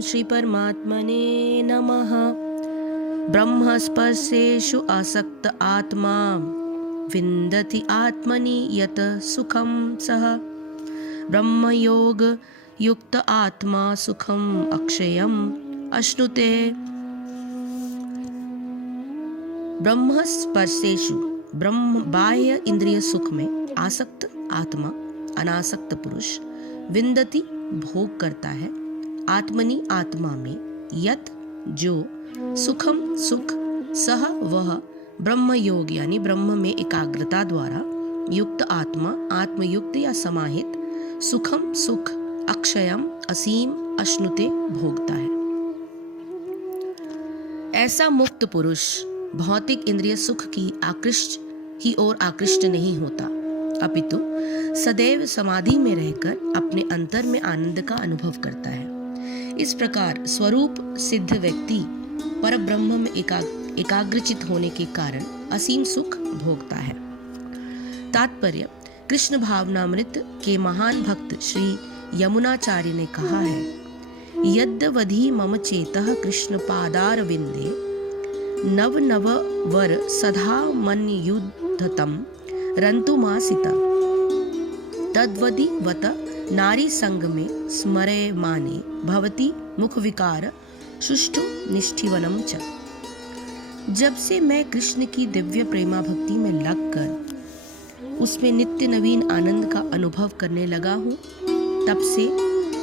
श्री परमात्मने नमः। ब्रह्मस्पर्शेषु आसक्त आत्मा विन्दति आत्मनि यत सुखं सः। ब्रह्मयोग युक्त आत्मा सुखम अक्षयम् अश्नुते। ब्रह्मस्पर्शेषु, ब्रह्म बाह्य इंद्रिय सुख में आसक्त आत्मा, अनासक्त पुरुष, विन्दति भोग करता है, आत्मनि आत्मा में, यत जो, सुखम सुख, सह वह, ब्रह्म योग यानी ब्रह्म में एकाग्रता द्वारा युक्त आत्मा, आत्मयुक्त या समाहित, सुखम सुख, अक्षयम असीम, अश्नुते भोगता है। ऐसा मुक्त पुरुष भौतिक इंद्रिय सुख की ओर आकृष्ट नहीं होता, अपितु सदैव समाधि में रहकर अपने अंतर में आनंद का अनुभव करता है। इस प्रकार स्वरूप सिद्ध व्यक्ति परब्रह्म में एकाग्रचित होने के कारण असीम सुख भोगता है। तात्पर्य: कृष्ण भावनामृत के महान भक्त श्री यमुनाचार्य ने कहा है, यद्यवधि मम चेतः कृष्ण पादार विंदे नव नव वर सदा मन्युद्धतं रंतुमासिता तद्वदिवत नारी संग में स्मर्यमाने भवति मुख विकार सुष्ठु निष्ठिवनम च। जब से मैं कृष्ण की दिव्य प्रेमा भक्ति में लगकर उसमें नित्य नवीन आनंद का अनुभव करने लगा हूँ, तब से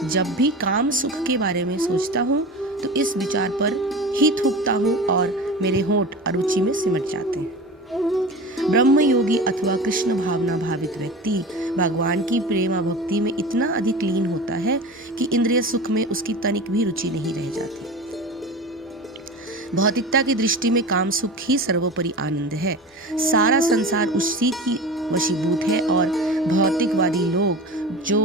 जब भी काम सुख के बारे में सोचता हूँ तो इस विचार पर ही थूकता हूँ और मेरे होंठ अरुचि में सिमट जाते हैं। ब्रह्म योगी अथवा कृष्ण भावना भावित व्यक्ति भगवान की प्रेमा भक्ति में इतना अधिक लीन होता है कि इंद्रिय सुख में उसकी तनिक भी रुचि नहीं रह जाती। भौतिकता की दृष्टि में काम सुख ही सर्वोपरि आनंद है। सारा संसार उसी की वशीभूत है और भौतिकवादी लोग जो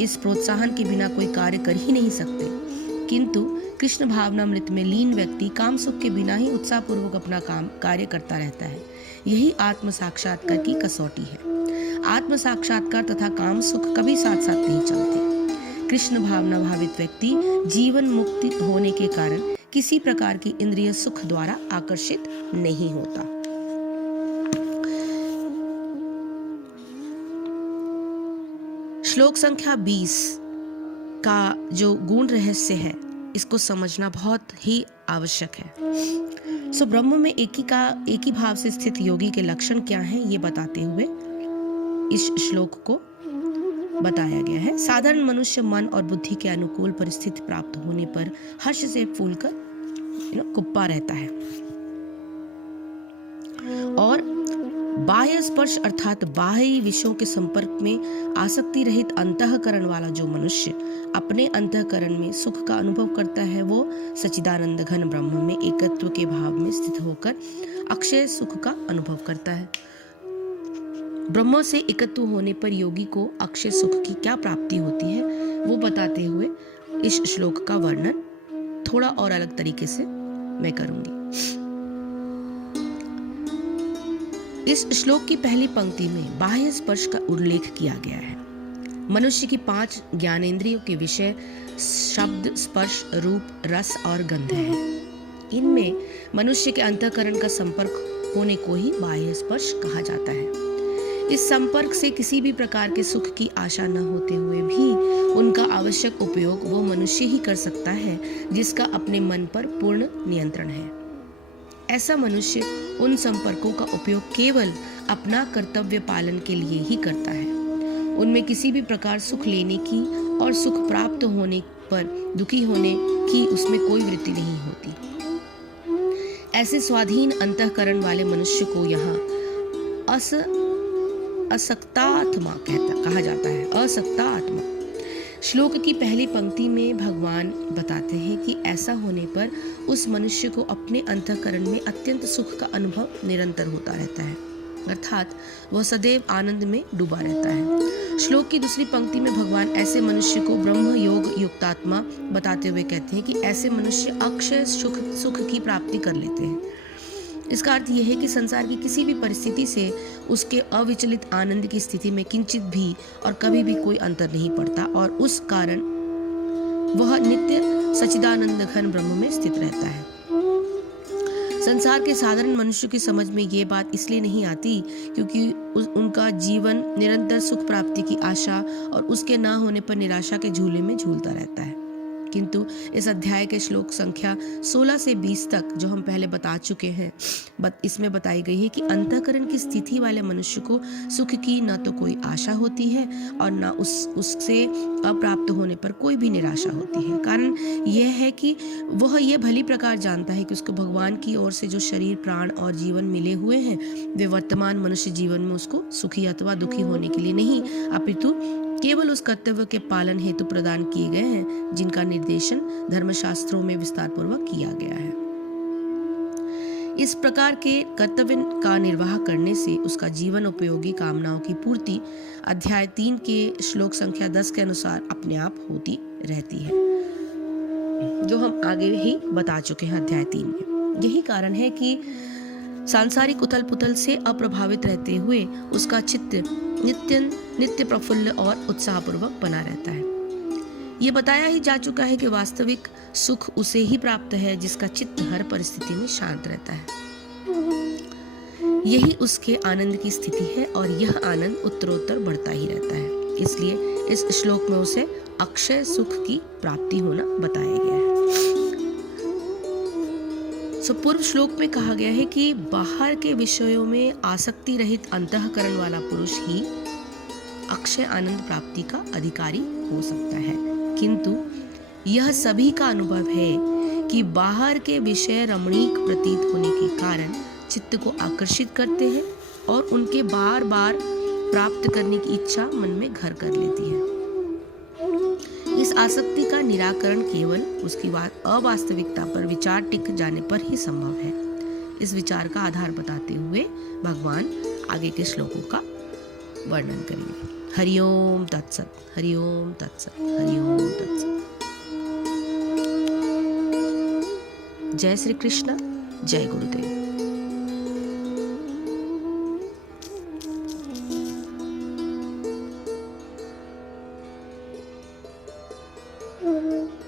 इस प्रोत्साहन के बिना कोई कार्य कर ही नहीं सकते, किंतु कृष्ण भावनामृत में लीन व्यक्ति काम सुख के बिना ही उत्साहपूर्वक अपना कार्य करता रहता है। यही आत्म साक्षात्कार की कसौटी है। आत्म साक्षात्कार तथा काम सुख कभी साथ साथ नहीं चलते। कृष्ण भावना भावित व्यक्ति जीवन मुक्ति होने के कारण किसी प्रकार की इंद्रिय सुख द्वारा आकर्षित नहीं होता। श्लोक संख्या 20 का जो गूढ़ रहस्य है, इसको समझना बहुत ही आवश्यक है। सो ब्रह्म में एक ही भाव से स्थित योगी के लक्षण क्या हैं, ये बताते हुए इस श्लोक को बताया गया है। साधारण मनुष्य मन और बुद्धि के अनुकूल परिस्थिति प्राप्त होने पर हर्ष से फूलकर कुप्पा रहता है और बाह्य स्पर्श अर्थात बाह्य विषयों के संपर्क में आसक्ति रहित अंतःकरण वाला जो मनुष्य अपने अंतःकरण में सुख का अनुभव करता है, वो सच्चिदानंद घन ब्रह्म में एकत्व के भाव में स्थित होकर अक्षय सुख का अनुभव करता है। ब्रह्म से एकत्व होने पर योगी को अक्षय सुख की क्या प्राप्ति होती है, वो बताते हुए इस श्लोक का वर्णन थोड़ा और अलग तरीके से मैं करूंगी। इस श्लोक की पहली पंक्ति में बाह्य स्पर्श का उल्लेख किया गया है। मनुष्य की 5 ज्ञानेंद्रियों के विषय शब्द, स्पर्श, रूप, रस और गंध है। इनमें मनुष्य के अंतःकरण का संपर्क होने को ही बाह्य स्पर्श कहा जाता है। इस संपर्क से किसी भी प्रकार के सुख की आशा न होते हुए भी उनका आवश्यक उपयोग वो मनुष्य ही कर सकता है जिसका अपने मन पर पूर्ण नियंत्रण है। ऐसा मनुष्य उन संपर्कों का उपयोग केवल अपना कर्तव्य पालन के लिए ही करता है। उनमें किसी भी प्रकार सुख लेने की और सुख प्राप्त होने पर दुखी होने की उसमें कोई वृत्ति नहीं होती। ऐसे स्वाधीन अंतःकरण वाले मनुष्य को यहाँ असक्तात्मा कहा जाता है। असक्तात्मा। श्लोक की पहली पंक्ति में भगवान बताते हैं कि ऐसा होने पर उस मनुष्य को अपने अंतःकरण में अत्यंत सुख का अनुभव निरंतर होता रहता है, अर्थात वह सदैव आनंद में डूबा रहता है। श्लोक की दूसरी पंक्ति में भगवान ऐसे मनुष्य को ब्रह्म योग युक्तात्मा बताते हुए कहते हैं कि ऐसे मनुष्य अक्षय सुख की प्राप्ति कर लेते हैं। इसका अर्थ यह है कि संसार की किसी भी परिस्थिति से उसके अविचलित आनंद की स्थिति में किंचित भी और कभी भी कोई अंतर नहीं पड़ता और उस कारण वह नित्य सच्चिदानंद घन ब्रह्म में स्थित रहता है। संसार के साधारण मनुष्य की समझ में ये बात इसलिए नहीं आती क्योंकि उनका जीवन निरंतर सुख प्राप्ति की आशा और उसके ना होने पर निराशा के झूले में झूलता रहता है। किंतु इस अध्याय के श्लोक संख्या 16 से 20 तक जो हम पहले बता चुके हैं, इसमें बताई गई है कि अंतःकरण की स्थिति वाले मनुष्य को सुख की न तो कोई आशा होती है और न उससे अप्राप्त होने पर कोई भी निराशा होती है। कारण यह है कि वह यह भली प्रकार जानता है कि उसको भगवान की ओर से जो शरीर, प्राण और जीवन मिले हुए हैं वे वर्तमान मनुष्य जीवन में उसको सुखी अथवा दुखी होने के लिए नहीं, अपितु केवल उस कर्तव्य के पालन हेतु प्रदान किए गए हैं जिनका निर्देशन धर्मशास्त्रों में विस्तार पूर्वक किया गया है। इस प्रकार के कर्तव्य का निर्वाह करने से उसका जीवन उपयोगी कामनाओं की पूर्ति अध्याय 3 के श्लोक संख्या 10 के अनुसार अपने आप होती रहती है, जो हम आगे ही बता चुके हैं अध्याय 3 में। यही कारण है कि सांसारिक उथल पुथल से अप्रभावित रहते हुए उसका चित्त नित्य प्रफुल्ल और उत्साहपूर्वक बना रहता है। ये बताया ही जा चुका है कि वास्तविक सुख उसे ही प्राप्त है जिसका चित्त हर परिस्थिति में शांत रहता है। यही उसके आनंद की स्थिति है और यह आनंद उत्तरोत्तर बढ़ता ही रहता है। इसलिए इस श्लोक में उसे अक्षय सुख की प्राप्ति होना बताया गया है। पूर्व श्लोक में कहा गया है कि बाहर के विषयों में आसक्ति रहित अंतःकरण वाला पुरुष ही अक्षय आनंद प्राप्ति का अधिकारी हो सकता है, किंतु यह सभी का अनुभव है कि बाहर के विषय रमणीक प्रतीत होने के कारण चित्त को आकर्षित करते हैं और उनके बार बार प्राप्त करने की इच्छा मन में घर कर लेती है। इस आसक्ति का निराकरण केवल उसकी अवास्तविकता पर विचार टिक जाने पर ही संभव है। इस विचार का आधार बताते हुए भगवान आगे के श्लोकों का वर्णन करेंगे। हरिओम तत्सत, हरिओम तत्सत, हरिओम तत्सत। जय श्री कृष्ण, जय गुरुदेव। Mm-hmm.